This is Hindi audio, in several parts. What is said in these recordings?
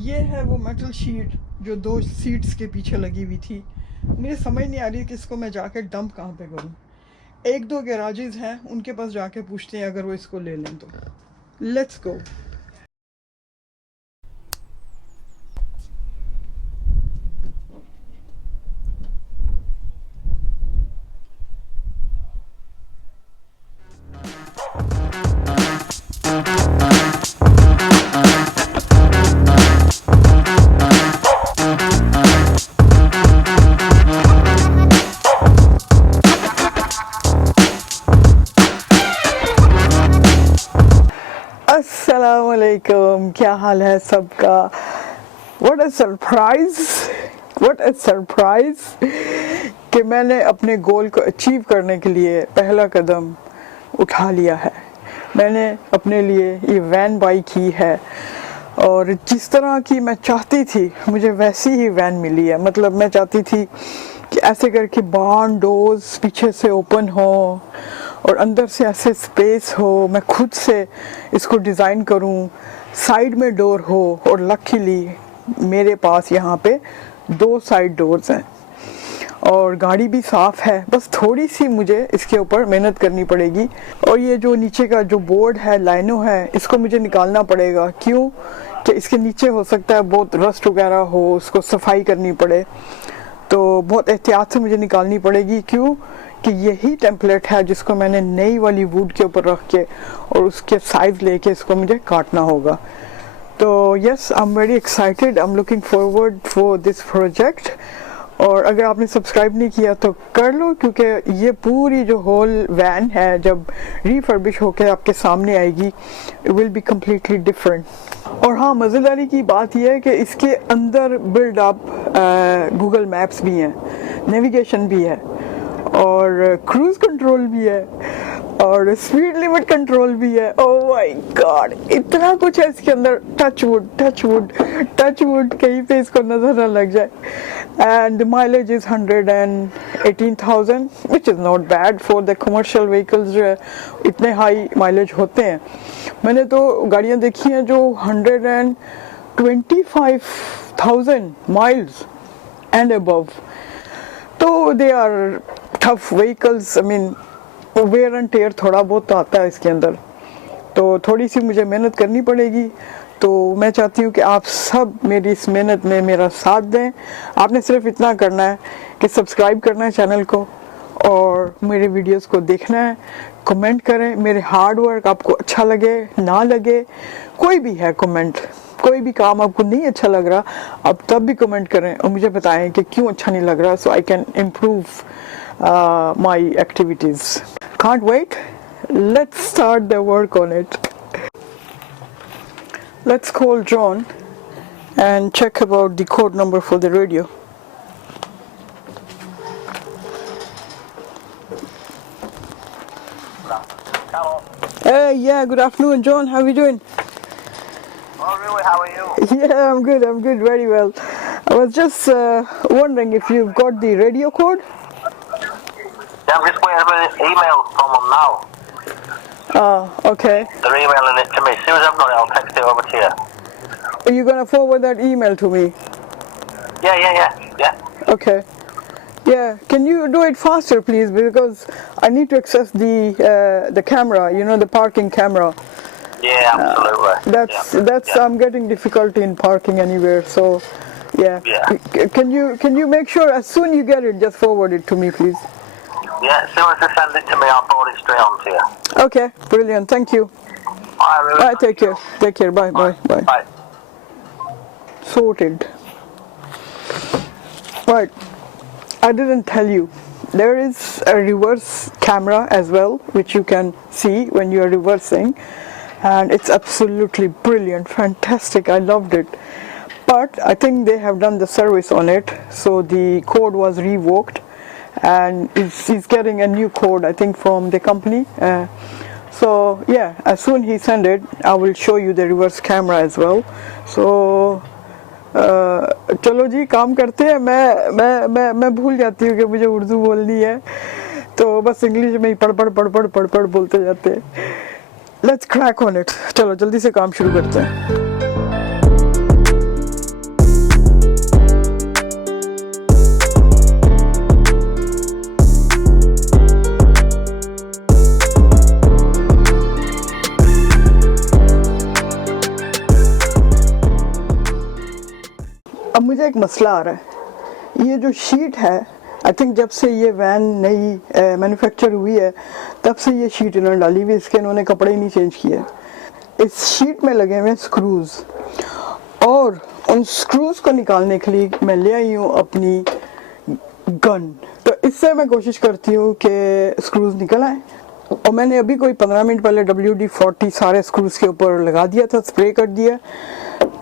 ये है वो मेटल शीट जो 2 सीट्स के पीछे लगी हुई थी। मुझे समझ नहीं आ रही कि इसको मैं जाके डंप कहाँ पे करूँ। 1-2 गैराजेस हैं, उनके पास जाके पूछते हैं अगर वो इसको ले लें तो। Let's go. अस्सलामुअलैकुम, क्या हाल है सबका। What a surprise, what a surprise कि मैंने अपने गोल को अचीव करने के लिए पहला कदम उठा लिया है। मैंने अपने लिए ये वैन बाई की है और जिस तरह की मैं चाहती थी मुझे वैसी ही वैन मिली है। मतलब मैं चाहती थी कि ऐसे करके बार्न डोर्स पीछे से ओपन हो और अंदर से ऐसे स्पेस हो, मैं खुद से इसको डिज़ाइन करूं, साइड में डोर हो। और लकीली मेरे पास यहाँ पे 2 साइड डोर्स हैं और गाड़ी भी साफ़ है। बस थोड़ी सी मुझे इसके ऊपर मेहनत करनी पड़ेगी। और ये जो नीचे का जो बोर्ड है, लाइनों है, इसको मुझे निकालना पड़ेगा। क्यों कि इसके नीचे हो सकता है बहुत रस्ट वगैरह हो, उसको सफाई करनी पड़े, तो बहुत एहतियात से मुझे निकालनी पड़ेगी। क्यों कि यही टेम्पलेट है जिसको मैंने नई वाली वुड के ऊपर रख के और उसके साइज लेके इसको मुझे काटना होगा। तो yes, I am very excited, I am looking forward for this project. और अगर आपने सब्सक्राइब नहीं किया तो कर लो, क्योंकि ये पूरी जो होल वैन है जब रिफर्बिश होकर आपके सामने आएगी, it will be completely different. और हाँ, मज़ेदारी की बात यह है कि इसके अंदर बिल्ड अप गूगल मैप्स भी हैं, नेविगेशन भी है और क्रूज कंट्रोल भी है और स्पीड लिमिट कंट्रोल भी है। ओह माय गॉड, इतना कुछ है इसके अंदर। Touch wood touch wood touch wood, कहीं पे इसको नजर ना लग जाए। And the mileage is 118,000 which is not bad for the commercial vehicles जो है इतने हाई माइलेज होते हैं। मैंने तो गाड़ियाँ देखी हैं जो 125,000 माइल्स एंड अबव, तो they are tough vehicles. I mean wear and tear थोड़ा बहुत तो आता है इसके अंदर, तो थोड़ी सी मुझे मेहनत करनी पड़ेगी। तो मैं चाहती हूँ कि आप सब मेरी इस मेहनत में मेरा साथ दें। आपने सिर्फ इतना करना है कि सब्सक्राइब करना है चैनल को और मेरे वीडियोस को देखना है, कमेंट करें। मेरे हार्ड वर्क आपको अच्छा लगे ना लगे, कोई भी है कमेंट, कोई भी काम आपको नहीं अच्छा लग रहा, आप तब भी कमेंट करें और मुझे बताएं कि क्यों अच्छा नहीं लग रहा, so I can improve my activities. Can't wait. Let's start the work on it. Let's call John and check about the code number for the radio. Hello. Hey, yeah, good afternoon, John. How are you doing? Oh, really? How are you? Yeah, I'm good, very well. I was just wondering if you've got the radio code? Yeah, I'm just waiting for an email from them now. Oh, okay. They're emailing it to me. As soon as I've got it, I'll text it over to you. Are you going to forward that email to me? Yeah. Okay. Yeah, can you do it faster, please? Because I need to access the camera, you know, the parking camera. Yeah, absolutely. That's I'm getting difficulty in parking anywhere, so yeah. Can you make sure as soon you get it, just forward it to me, please? Yeah, as soon as they send it to me, I'll forward it straight on to you. Okay, brilliant. Thank you. Alright, Ruth. Bye. Take care. Bye. Bye. Sorted. Right. I didn't tell you. There is a reverse camera as well, which you can see when you are reversing, and it's absolutely brilliant, fantastic. I loved it. But I think they have done the service on it, so the code was revoked, and he's getting a new code, I think, from the company. So yeah, as soon he send it, I will show you the reverse camera as well. So चलो जी, काम करते हैं। मैं भूल जाती हूँ कि मुझे उर्दू बोलनी है, तो बस इंग्लिश में ही पढ़ बोलते जाते हैं। Let's crack on it. चलो जल्दी से काम शुरू करते हैं। मुझे एक मसला आ रहा है। ये जो शीट है, आई थिंक जब से ये वैन नई मैन्युफैक्चर हुई है तब से ये शीट इन्होंने डाली हुई, इसके इन्होंने कपड़े ही नहीं चेंज किए। इस शीट में लगे हुए स्क्रूज, और उन स्क्रूज को निकालने के लिए मैं ले आई हूँ अपनी गन। तो इससे मैं कोशिश करती हूँ कि स्क्रूज निकल आए। और मैंने अभी कोई 15 मिनट पहले WD-40 सारे स्क्रूज के ऊपर लगा दिया था, स्प्रे कर दिया।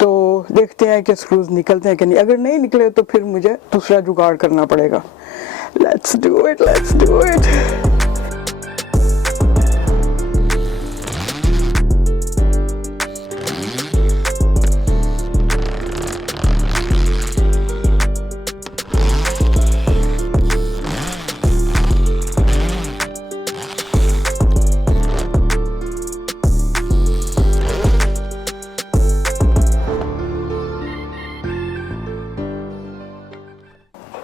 तो देखते हैं कि स्क्रूज निकलते हैं कि नहीं। अगर नहीं निकले तो फिर मुझे दूसरा जुगाड़ करना पड़ेगा। Let's do it, let's do it.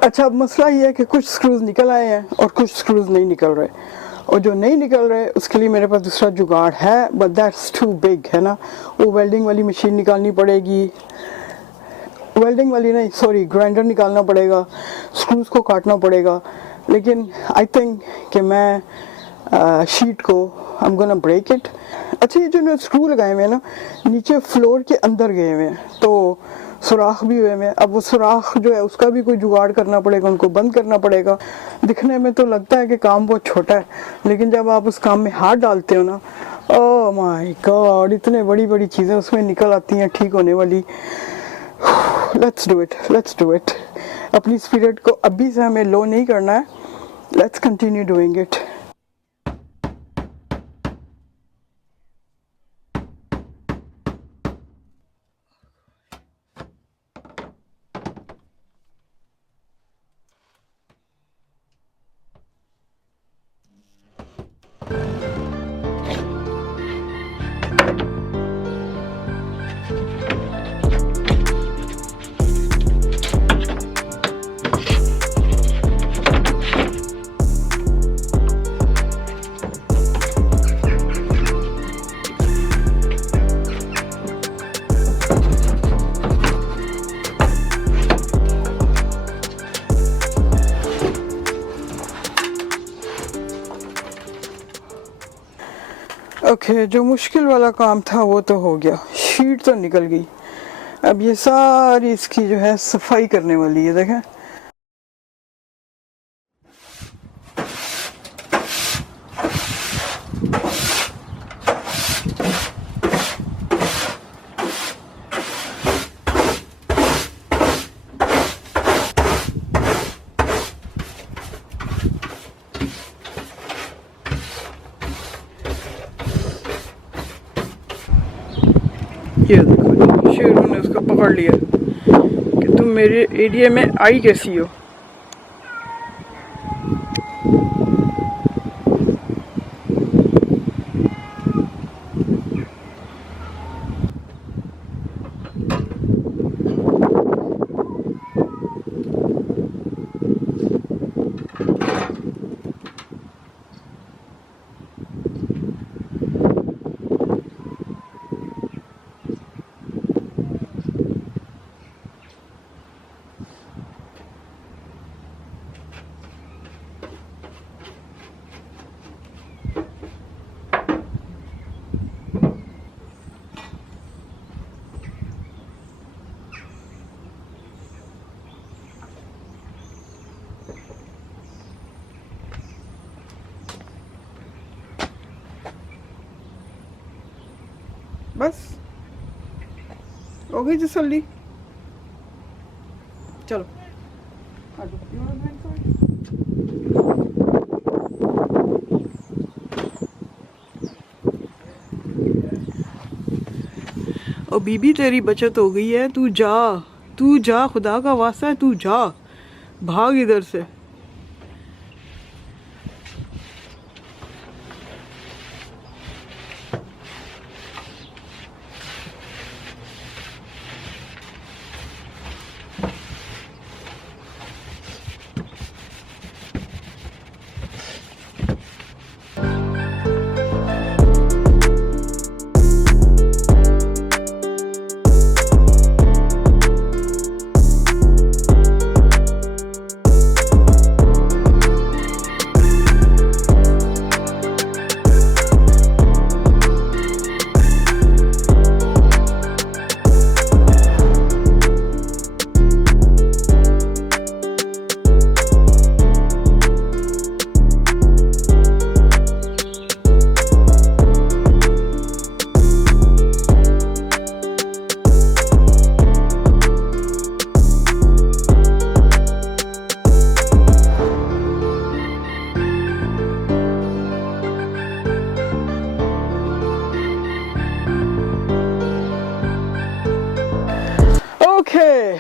अच्छा, अब मसला ये है कि कुछ स्क्रूज निकल आए हैं और कुछ स्क्रूज नहीं निकल रहे, और जो नहीं निकल रहे उसके लिए मेरे पास दूसरा जुगाड़ है, बट दैट्स टू बिग, है ना। वो वेल्डिंग वाली मशीन निकालनी पड़ेगी, वेल्डिंग वाली नहीं, सॉरी, ग्राइंडर निकालना पड़ेगा, स्क्रूज को काटना पड़ेगा। लेकिन आई थिंक कि मैं शीट को I am gonna break it. अच्छा, ये जो स्क्रू लगाए हुए हैं ना, नीचे फ्लोर के अंदर गए हुए हैं, तो सुराख भी हुए हैं। अब वो सुराख जो है उसका भी कोई जुगाड़ करना पड़ेगा, उनको बंद करना पड़ेगा। दिखने में तो लगता है कि काम बहुत छोटा है, लेकिन जब आप उस काम में हाथ डालते हो ना, ओह माय गॉड, इतने बड़ी बड़ी चीज़ें उसमें निकल आती हैं ठीक होने वाली। Let's do it, let's do it. अपनी स्पिरिट को अभी से हमें लो नहीं करना है। Let's continue doing it. Okay, जो मुश्किल वाला काम था वो तो हो गया, शीट तो निकल गई। अब ये सारी इसकी जो है सफाई करने वाली है। देखें, ये देखो, शेरों ने उसको पकड़ लिया कि तुम मेरे एरिया में आई कैसी हो। बस हो गई तसल्ली। चलो और बीबी तेरी बचत हो गई है। तू जा, तू जा, खुदा का वास्ता है, तू जा, भाग इधर से। Okay,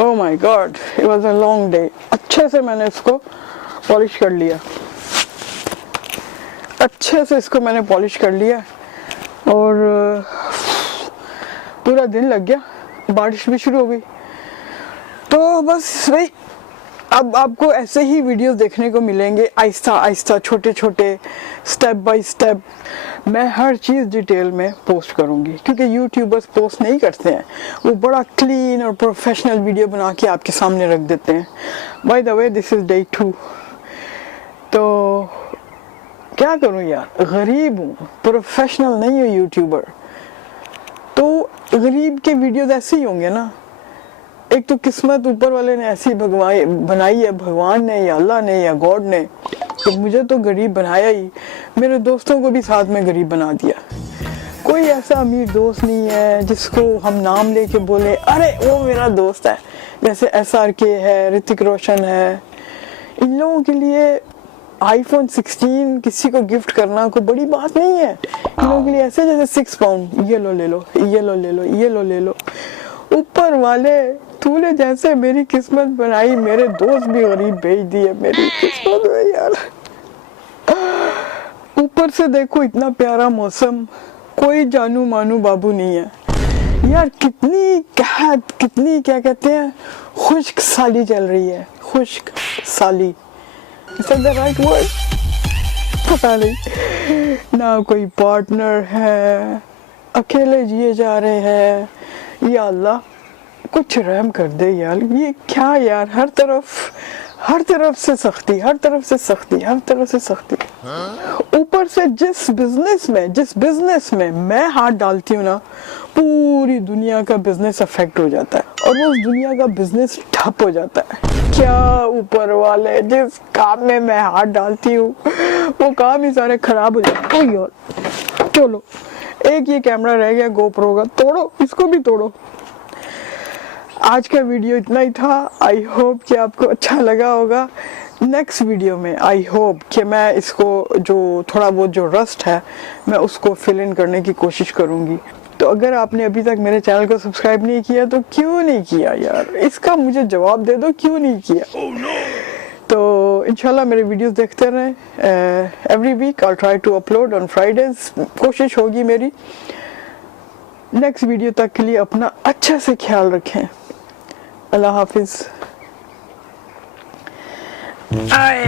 oh my God, it was a long day. अच्छे से मैंने इसको पॉलिश कर लिया, अच्छे से इसको मैंने पॉलिश कर लिया और पूरा दिन लग गया, बारिश भी शुरू हो गई। तो बस भाई अब आपको ऐसे ही वीडियोस देखने को मिलेंगे, आहिस्ता आहिस्ता, छोटे छोटे, स्टेप बाय स्टेप। मैं हर चीज़ डिटेल में पोस्ट करूंगी, क्योंकि यूट्यूबर्स पोस्ट नहीं करते हैं, वो बड़ा क्लीन और प्रोफेशनल वीडियो बना के आपके सामने रख देते हैं। By the way this is day 2। तो क्या करूं यार, गरीब हूँ, प्रोफेशनल नहीं हूँ यूट्यूबर। तो गरीब के वीडियोस ऐसे ही होंगे ना। एक तो किस्मत ऊपर वाले ने ऐसी बनाई है, भगवान ने या अल्लाह ने या गॉड ने, तो मुझे तो गरीब बनाया ही, मेरे दोस्तों को भी साथ में गरीब बना दिया। कोई ऐसा अमीर दोस्त नहीं है जिसको हम नाम लेके बोले अरे वो मेरा दोस्त है, जैसे SRK है, ऋतिक रोशन है। इन लोगों के लिए iPhone 16 किसी को गिफ्ट करना कोई बड़ी बात नहीं है। इन लोगों के लिए ऐसे जैसे 6 पाउंड, ये लो ले लो, ये लो ले लो, ये लो ले लो। ऊपर वाले तूने जैसे मेरी किस्मत बनाई, मेरे दोस्त भी गरीब भेज दिए मेरी किस्मत में यार। ऊपर से देखो इतना प्यारा मौसम, कोई जानू मानू बाबू नहीं है यार। कितनी क्या कहते हैं, खुश्क साली चल रही है, खुश्क साली, राइट वर्ड, पता नहीं। ना कोई पार्टनर है, अकेले जिए जा रहे हैं। या अल्लाह कुछ रहम कर दे यार, ये क्या यार, हर तरफ से सख्ती, हर तरफ से सख्ती। ऊपर से जिस बिजनेस में मैं हाथ डालती हूँ ना, पूरी दुनिया का बिजनेस अफेक्ट हो जाता है और उस दुनिया का बिजनेस ठप हो जाता है। क्या ऊपर वाले, जिस काम में मैं हाथ डालती हूँ वो काम ही सारे खराब हो जाते हैं यार। चलो, एक ये कैमरा रह गया GoPro का, तोड़ो, इसको भी तोड़ो। आज का वीडियो इतना ही था। आई होप कि आपको अच्छा लगा होगा। नेक्स्ट वीडियो में आई होप कि मैं इसको जो थोड़ा बहुत जो रस्ट है मैं उसको फिल इन करने की कोशिश करूँगी। तो अगर आपने अभी तक मेरे चैनल को सब्सक्राइब नहीं किया तो क्यों नहीं किया यार, इसका मुझे जवाब दे दो, क्यों नहीं किया। तो इंशाल्लाह मेरे वीडियोस देखते रहें। Every week I try to upload on Fridays, कोशिश होगी मेरी। नेक्स्ट वीडियो तक के लिए अपना अच्छे से ख्याल रखें। अल्लाह हाफिज। आए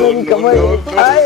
मेरी कमर, आए